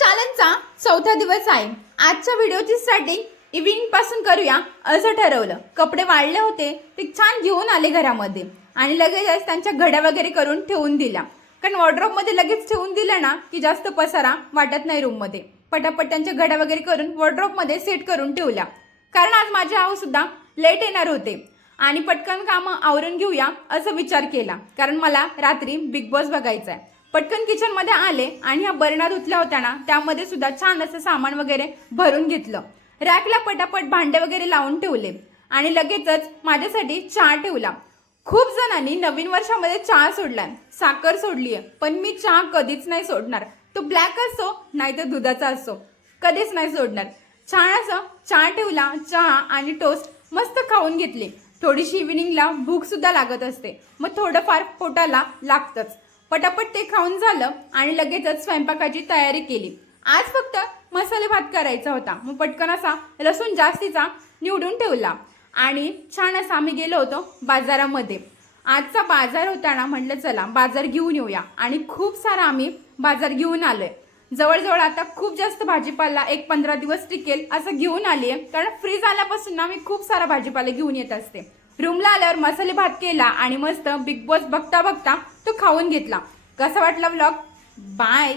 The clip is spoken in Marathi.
चॅलेंजचा चौथा दिवस आहे। आजच्या व्हिडिओची स्टार्टिंग इव्हिनिंग पासून करूया असं ठरवलं। कपडे वाढले होते ते छान घेऊन आले घरामध्ये आणि लगेच त्यांच्या घड्या वगैरे करून ठेवून दिल्या, कारण वॉर्डरोब मध्ये लगेच ठेवून दिलं ना की जास्त पसारा वाटत नाही रूम मध्ये। पटापट त्यांच्या घड्या वगैरे करून वॉर्डरोब मध्ये सेट करून ठेवल्या, कारण आज माझे आऊ सुद्धा लेट येणार होते आणि पटकन कामं आवरून घेऊया असं विचार केला, कारण मला रात्री बिग बॉस बघायचा आहे। पटकन किचन मध्ये आले आणि ह्या बरणा धुतल्या होत्या ना त्यामध्ये सुद्धा छान असं सामान वगैरे भरून घेतलं। रॅकला पटापट भांडे वगैरे लावून ठेवले आणि लगेचच माझ्यासाठी चहा ठेवला। खूप जणांनी नवीन वर्षामध्ये चहा सोडलाय, साखर सोडलीय, पण मी चहा कधीच नाही सोडणार। तो ब्लॅक असो नाही तर दुधाचा असो, कधीच नाही सोडणार। छान असं चहा ठेवला, चहा आणि टोस्ट मस्त खाऊन घेतले। थोडीशी इव्हिनिंगला भूक सुद्धा लागत असते, मग थोडंफार पोटाला लागतंच। पटापट ते खाऊन झालं आणि लगेचच स्वयंपाकाची तयारी केली। आज फक्त मसाले भात करायचा होता, मग पटकन असा लसूण जास्तीचा निवडून ठेवला आणि छान असा आम्ही गेलो होतो बाजारामध्ये। आजचा बाजार होता ना, म्हटलं चला बाजार घेऊन येऊया आणि खूप सारा आम्ही बाजार घेऊन आलोय। जवळजवळ आता खूप जास्त भाजीपाला 1-15 दिवस टिकेल असं घेऊन आलीये, कारण फ्रीज आल्यापासून ना मी खूप सारा भाजीपाला घेऊन येत असते। रूमला आल्यावर मसाले भात केला आणि मस्त बिग बॉस बघता बघता तो खाऊन घेतला। कसा वाटला व्लॉग? बाय।